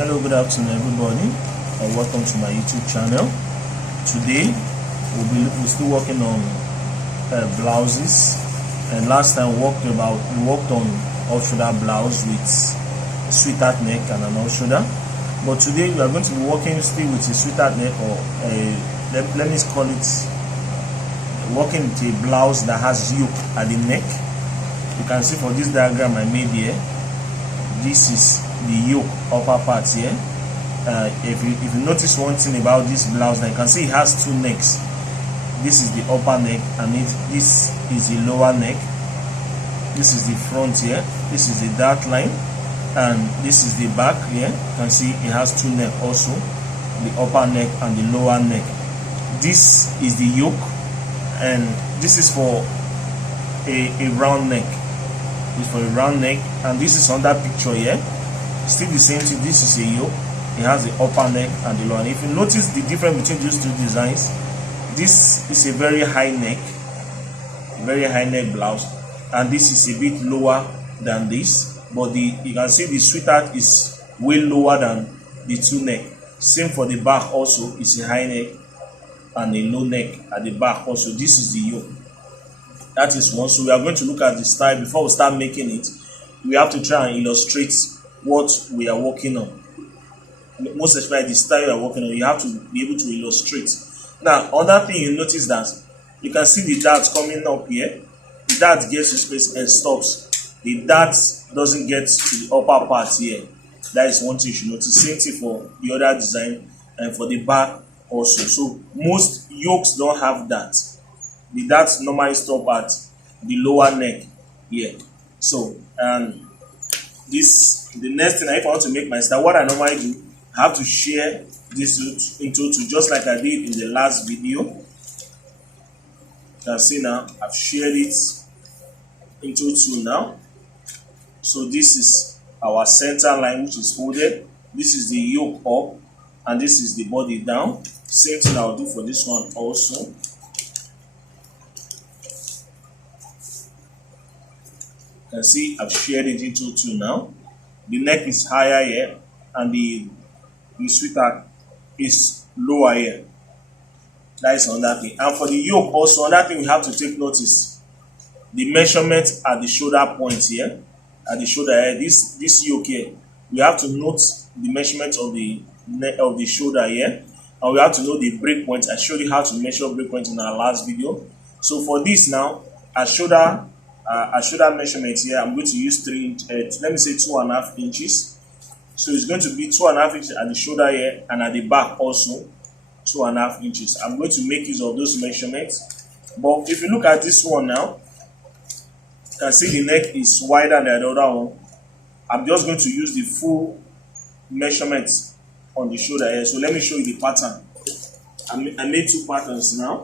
Hello, good afternoon everybody, and welcome to my YouTube channel. Today we're still working on blouses, and last time we worked on off-shoulder blouse with a sweetheart neck and an off-shoulder. But today we are going to be working still with a sweetheart neck, or let me call it working with a blouse that has yoke at the neck. You can see for this diagram I made here, this is the yoke upper part here. If you notice one thing about this blouse, now you can see it has two necks. This is the upper neck, and this is the lower neck. This is the front here, this is the dark line, and this is the back here. You can see it has two necks also, the upper neck and the lower neck. This is the yoke, and this is for a round neck. It's for a round neck, and this is on that picture here. Still the same thing. This is a yoke. It has the upper neck and the lower neck. If you notice the difference between those two designs, this is a very high neck blouse, and this is a bit lower than this. But you can see the sweetheart is way lower than the two neck. Same for the back also. It's a high neck and a low neck at the back also. This is the yoke. That is one. So we are going to look at the style. Before we start making it, we have to try and illustrate what we are working on. Most especially the style you are working on, you have to be able to illustrate. Now, another thing you notice that you can see the dart coming up here. The dart gets to space and stops. The dart doesn't get to the upper part here. That is one thing you should notice. Same thing for the other design and for the back also. So most yokes don't have that. The darts normally stop at the lower neck here. So the next thing, if I want to make my style, what I normally do, I have to share this into two, just like I did in the last video. You can see now I've shared it into two now. So this is our center line, which is folded. This is the yoke up, and this is the body down. Same thing I'll do for this one also. You can see I've shared it into two now. The neck is higher here, and the sweetheart is lower here. That is another thing. And for the yoke also, another thing we have to take notice, the measurement at the shoulder point here, at the shoulder here, this yoke here, we have to note the measurement of the neck of the shoulder here, and we have to know the break point. I showed you how to measure break point in our last video. So for this now, at shoulder measurement here, I'm going to use 3 inches, let me say 2.5 inches. So it's going to be 2.5 inches at the shoulder here, and at the back also 2.5 inches. I'm going to make use of those measurements. But if you look at this one now, you can see the neck is wider than the other one. I'm just going to use the full measurements on the shoulder here. So let me show you the pattern. I made 2 patterns now.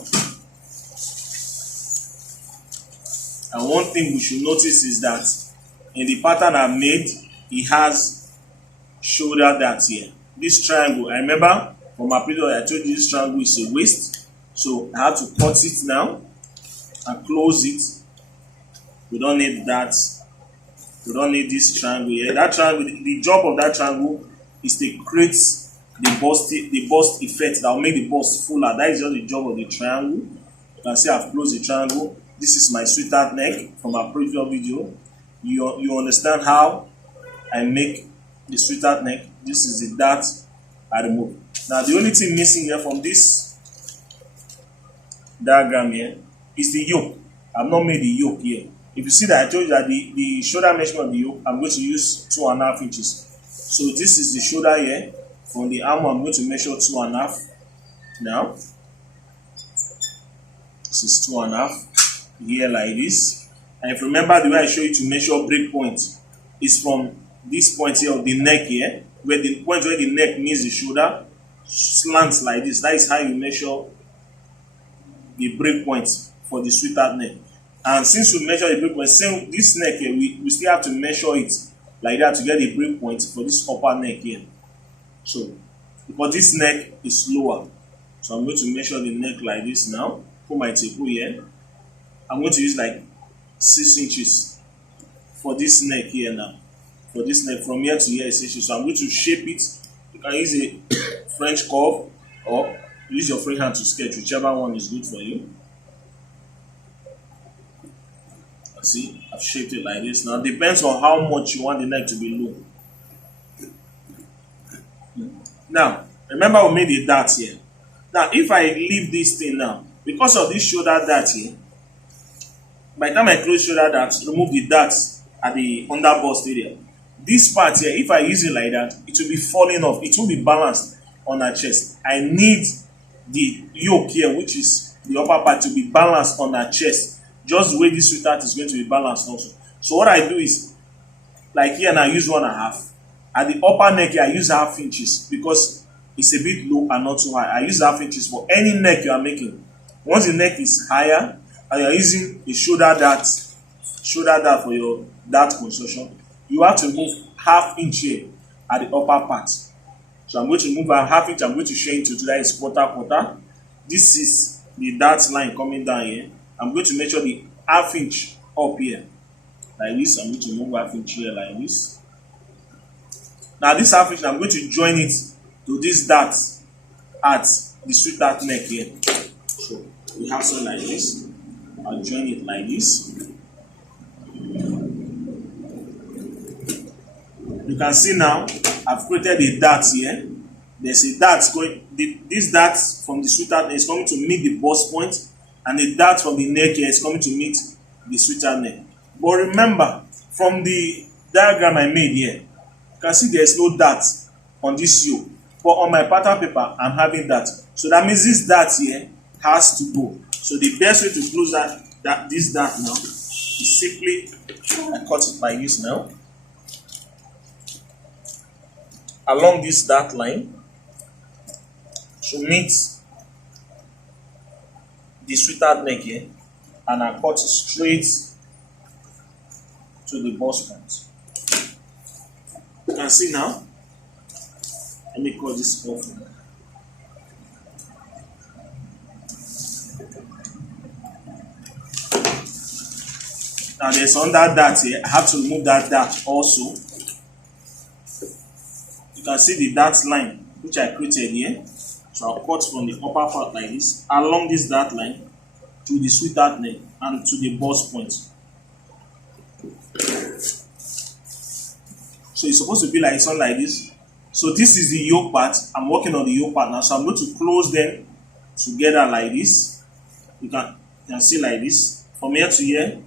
And one thing we should notice is that in the pattern I made, it has shoulder dart here. This triangle, I remember from my previous, I told you this triangle is a waist. So I have to cut it now and close it. We don't need that. We don't need this triangle here. That triangle, the job of that triangle is to create the bust effect that will make the bust fuller. That is just the job of the triangle. You can see I've closed the triangle. This is my sweetheart neck from our previous video. You understand how I make the sweetheart neck. This is the dart I remove. Now the only thing missing here from this diagram here is the yoke. I've not made the yoke here. If you see that I told you that the shoulder measurement of the yoke, I'm going to use 2.5 inches. So this is the shoulder here. From the arm, I'm going to measure 2.5 now. This is 2.5. Here like this. And if you remember, the way I show you to measure break point is from this point here of the neck here, where the point where the neck meets the shoulder slants like this. That is how you measure the break point for the sweetheart neck. And since we measure the break point, same this neck here, we still have to measure it like that to get the break point for this upper neck here. So because this neck is lower, so I'm going to measure the neck like this now. Put my tape here. I'm going to use like 6 inches for this neck here now. For this neck from here to here is 6 inches. So I'm going to shape it can use a French curve or use your free hand to sketch, whichever one is good for you. See, I've shaped it like this. Now, depends on how much you want the neck to be low. Now, remember we made a dart here. Now, if I leave this thing now, because of this shoulder dart here, by the time I close shoulder dart, remove the dart at the under bust area. This part here, if I use it like that, it will be falling off. It will be balanced on her chest. I need the yoke here, which is the upper part, to be balanced on her chest. Just the way this sweetheart is going to be balanced also. So what I do is, like here now, I use 1.5. At the upper neck here, I use 1/2 inches because it's a bit low and not too high. I use 1/2 inches for any neck you are making. Once the neck is higher and you are using a shoulder dart for your dart construction, you have to move 1/2 inch here at the upper part. So I'm going to move a 1/2 inch. I'm going to shade to that is quarter. This is the dart line coming down here. I'm going to measure the 1/2 inch up here like this. I'm going to move 1/2 inch here like this. Now this 1/2 inch, I'm going to join it to this dart at the sweetheart neck here. So we have something like this. I'll join it like this. You can see now I've created a dart here. There's a dart going. This dart from the sweetheart is coming to meet the bust point, and the dart from the neck here is coming to meet the sweetheart neck. But remember, from the diagram I made here, you can see there's no dart on this yoke. But on my pattern paper, I'm having that. So that means this dart here has to go. So the best way to close this dart now is simply I cut it like this now. Along this dart line to meet the sweetheart neck here, and I cut it straight to the bust point. You can see now. Let me cut this off. Now there's under dart here. I have to remove that dart also. You can see the dart line which I created here. So I'll cut from the upper part like this along this dart line to the sweetheart neck and to the bust point. So it's supposed to be like something like this. So this is the yoke part. I'm working on the yoke part now. So I'm going to close them together like this. You can see like this. From here to here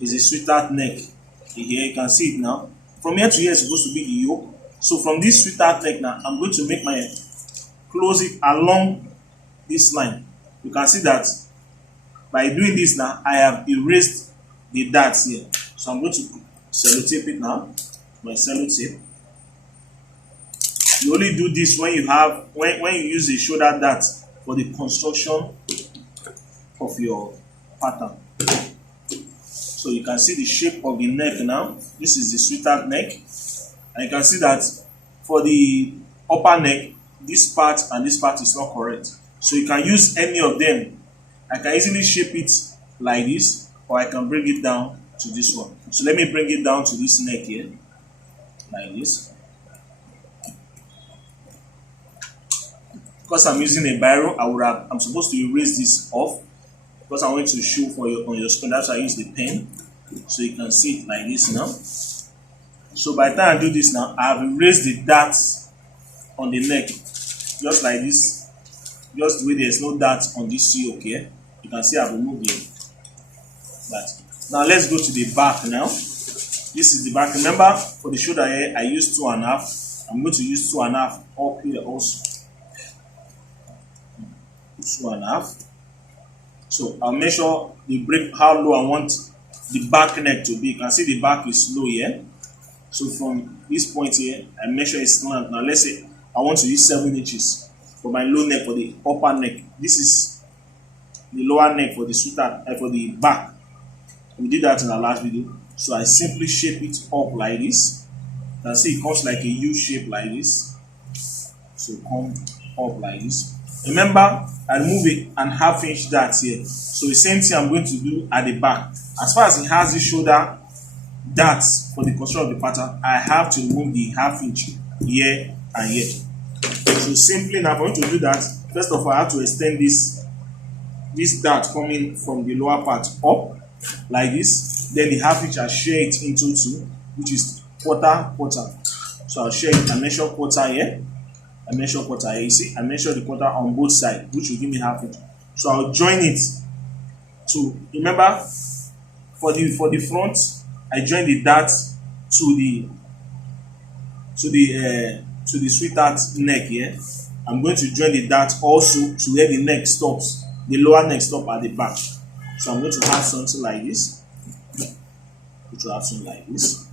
is a sweetheart neck. Here you can see it now. From here to here is supposed to be the yoke. So from this sweetheart neck now, I'm going to make my close it along this line. You can see that by doing this now, I have erased the darts here. So I'm going to sellotape it now. My sellotape. You only do this when you have when you use a shoulder dart for the construction of your pattern. So you can see the shape of the neck now. This is the sweetheart neck. And you can see that for the upper neck, this part and this part is not correct. So you can use any of them. I can easily shape it like this, or I can bring it down to this one. So let me bring it down to this neck here, like this. Because I'm using a biro, I'm supposed to erase this off because I want to show for you on your screen. That's why I use the pen, so you can see it like this now. So by the time I do this now, I have erased the darts on the neck, just like this. Just the way there's no darts on this yoke here. You can see I've removed that. Now let's go to the back now. This is the back. Remember, for the shoulder here, I used 2.5. I'm going to use 2.5 up here also. 2.5. So I'll measure the break, how low I want the back neck to be. You can see the back is low here. So from this point here, I measure its slant. Now let's say I want to use 7 inches for my low neck, for the upper neck. This is the lower neck for the sweetheart, for the back. We did that in our last video. So I simply shape it up like this. You can see it comes like a U shape like this. So come up like this. Remember, I remove an 1/2 inch dart here. So the same thing I'm going to do at the back. As far as it has the shoulder darts for the construction of the pattern, I have to remove the 1/2 inch here and here. So simply now for me to do that, first of all I have to extend this dart coming from the lower part up like this. Then the half inch I share it into two, which is quarter. So I'll share it. I measure quarter here. I measure quarter here. You see, I measure the quarter on both sides, which will give me half inch. So I'll join it to, remember, for the front, I join the dart to the sweetheart neck here. I'm going to join the dart also to where the neck stops. The lower neck stop at the back. So I'm going to have something like this. Which will have something like this.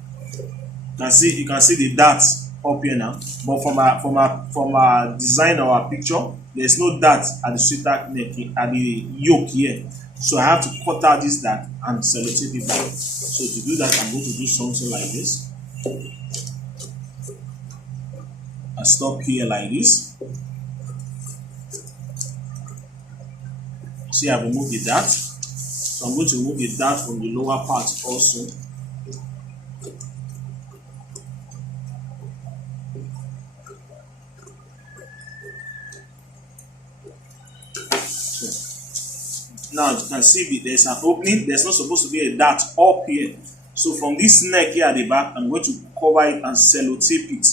You can see the dart up here now. But from our design or our picture, there's no dart at the sweetheart neck at the yoke here. So I have to cut out this dart and sellotape it back. So to do that, I'm going to do something like this. I stop here like this. See, I've removed the dart. So I'm going to remove the dart from the lower part also. So, now you can see there's an opening. There's not supposed to be a dart up here. So from this neck here at the back, I'm going to cover it and sellotape it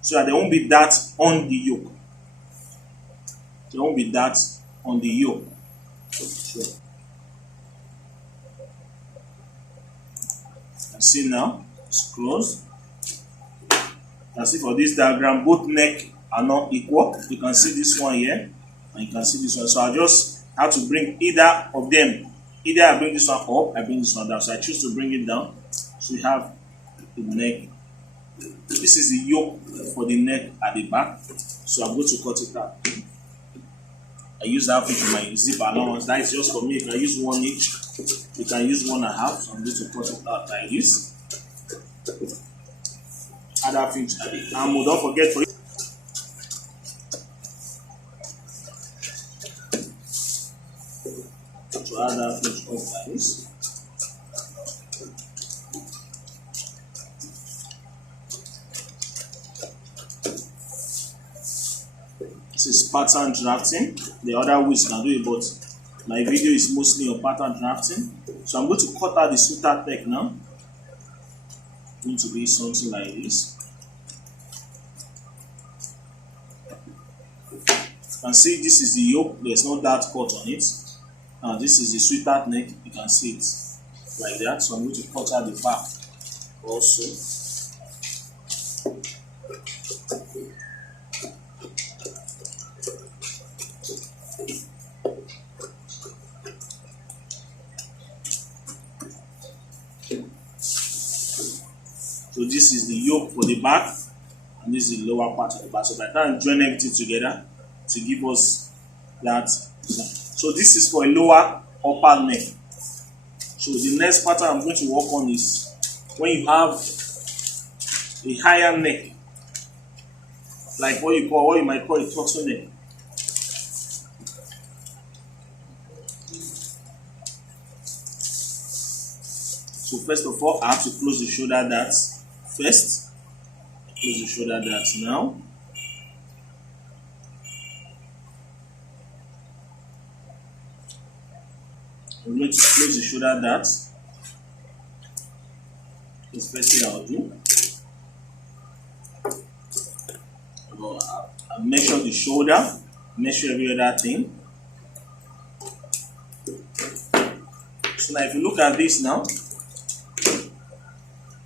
so that there won't be dart on the yoke. There won't be dart on the yoke. Sure. See now, it's closed. You can see for this diagram, both neck are not equal. You can see this one here, and you can see this one. So I just have to bring either of them. Either I bring this one up, I bring this one down. So I choose to bring it down. So we have the neck. This is the yoke for the neck at the back. So I'm going to cut it out. I use that for my zip allowance. That is just for me. You can use 1 inch. You can use 1.5. So I'm going to cut it out like this. Add that inch at the arm. Don't forget for it. To add that inch up like this. This is pattern drafting. The other ways you can do it, but my video is mostly on pattern drafting. So I'm going to cut out the sweetheart neck now. It's going to be something like this. You can see this is the yoke. There's no dart cut on it. Now this is the sweetheart neck. You can see it like that. So I'm going to cut out the back also. So this is the yoke for the back, and this is the lower part of the back. So by the time I join everything together to give us that. So this is for a lower upper neck. So the next pattern I'm going to work on is when you have a higher neck, like what you might call a torso neck. So first of all, I have to close the shoulder darts first. Close the shoulder darts now. I'm going to close the shoulder darts. That's the first thing I'll do. I'll measure the shoulder, measure every other thing. So now if you look at this now,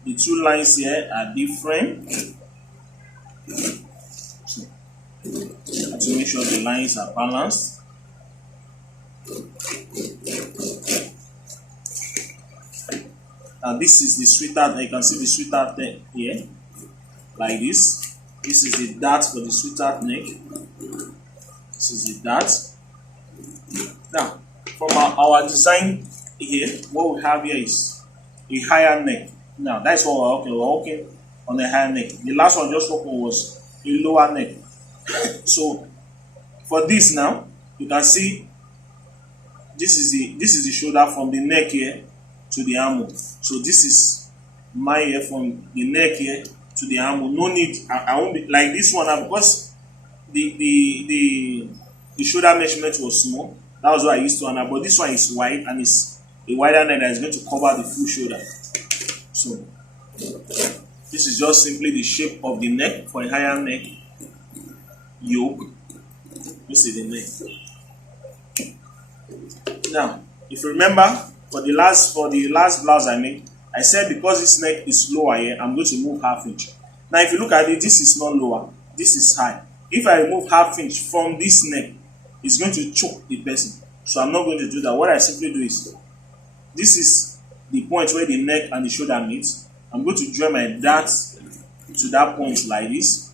the two lines here are different. So, I have to make sure the lines are balanced. And this is the sweetheart. You can see the sweetheart neck here, like this. This is the dart for the sweetheart neck. This is the dart. Now, from our design here, what we have here is a higher neck. Now, that's what we're working. We're working on a higher neck. The last one just working was a lower neck. So, for this now, you can see this is the shoulder from the neck here to the armhole. So this is my hair from the neck here to the armhole. No need. I won't be like this one because the shoulder measurement was small. That was what I used to honor. But this one is wide and it's a wider neck that is going to cover the full shoulder. So this is just simply the shape of the neck for a higher neck yoke. This is the neck. Now, if you remember, for the last blouse I made, I said because this neck is lower here, I'm going to move ½ inch. Now, if you look at it, this is not lower, this is high. If I remove ½ inch from this neck, it's going to choke the person. So I'm not going to do that. What I simply do is, this is the point where the neck and the shoulder meet. I'm going to join my dart to that point like this,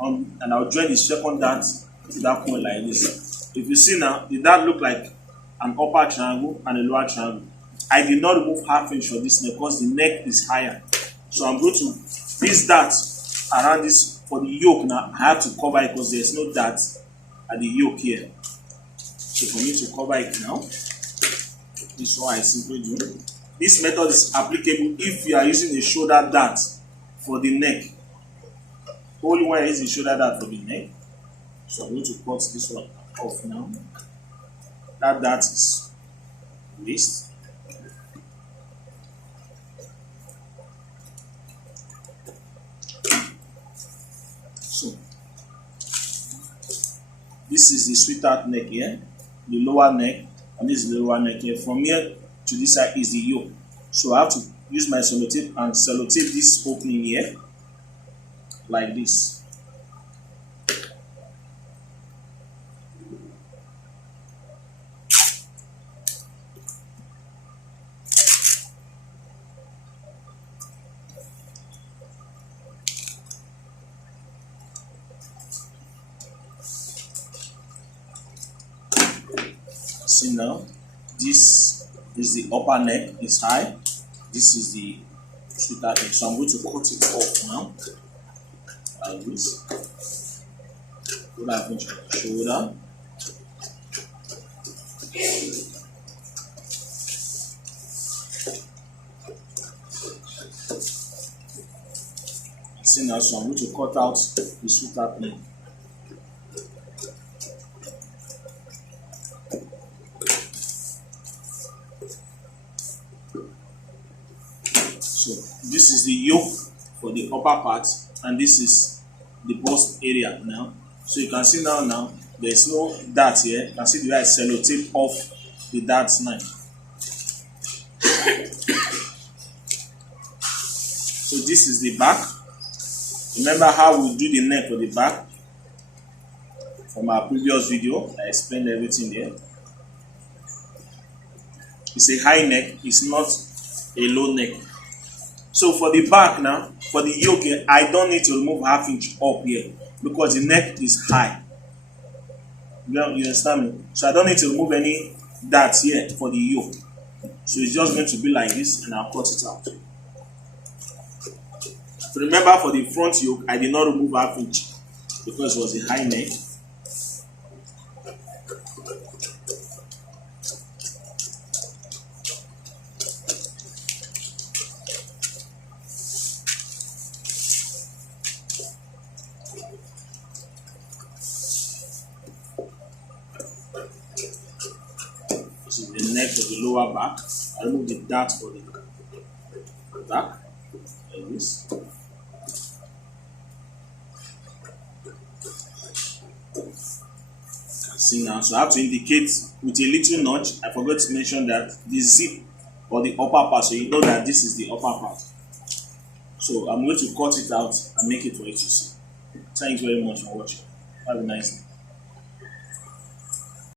and I'll join the second dart to that point like this. If you see now, the dart look like an upper triangle and a lower triangle. I did not remove ½ inch for this neck because the neck is higher. So I'm going to this dart around this for the yoke. Now I have to cover it because there's no dart at the yoke here. So for me to cover it now, this is what I simply do. This method is applicable if you are using a shoulder dart for the neck. Only one is the shoulder dart for the neck. So I'm going to cut this one off now. That dart is waist. So this is the sweetheart neck here, the lower neck, and this is the lower neck here. From here to this side is the yoke. So I have to use my sellotape and sellotape this opening here like this. See now, this is the upper neck, is high. This is the sweetheart neck. So I'm going to cut it off now, like this. Put that pinch on the shoulder. See now, so I'm going to cut out the sweetheart neck. So this is the yoke for the upper part, and this is the bust area now. So you can see now there's no dart here. You can see the way I sellotape off the dart knife. So this is the back. Remember how we do the neck for the back from our previous video. I explained everything there. It's a high neck, it's not a low neck. So for the back now, for the yoke here, I don't need to remove ½ inch up here because the neck is high. You understand me? So I don't need to remove any darts here for the yoke. So it's just going to be like this, and I'll cut it out. So remember, for the front yoke, I did not remove ½ inch because it was a high neck. This is the neck for the lower back. I remove the dart for the back, like this. See now, so I have to indicate with a little notch. I forgot to mention that the zip or the upper part, so you know that this is the upper part. So I'm going to cut it out and make it for you to see. Thank you very much for watching. Have a nice day.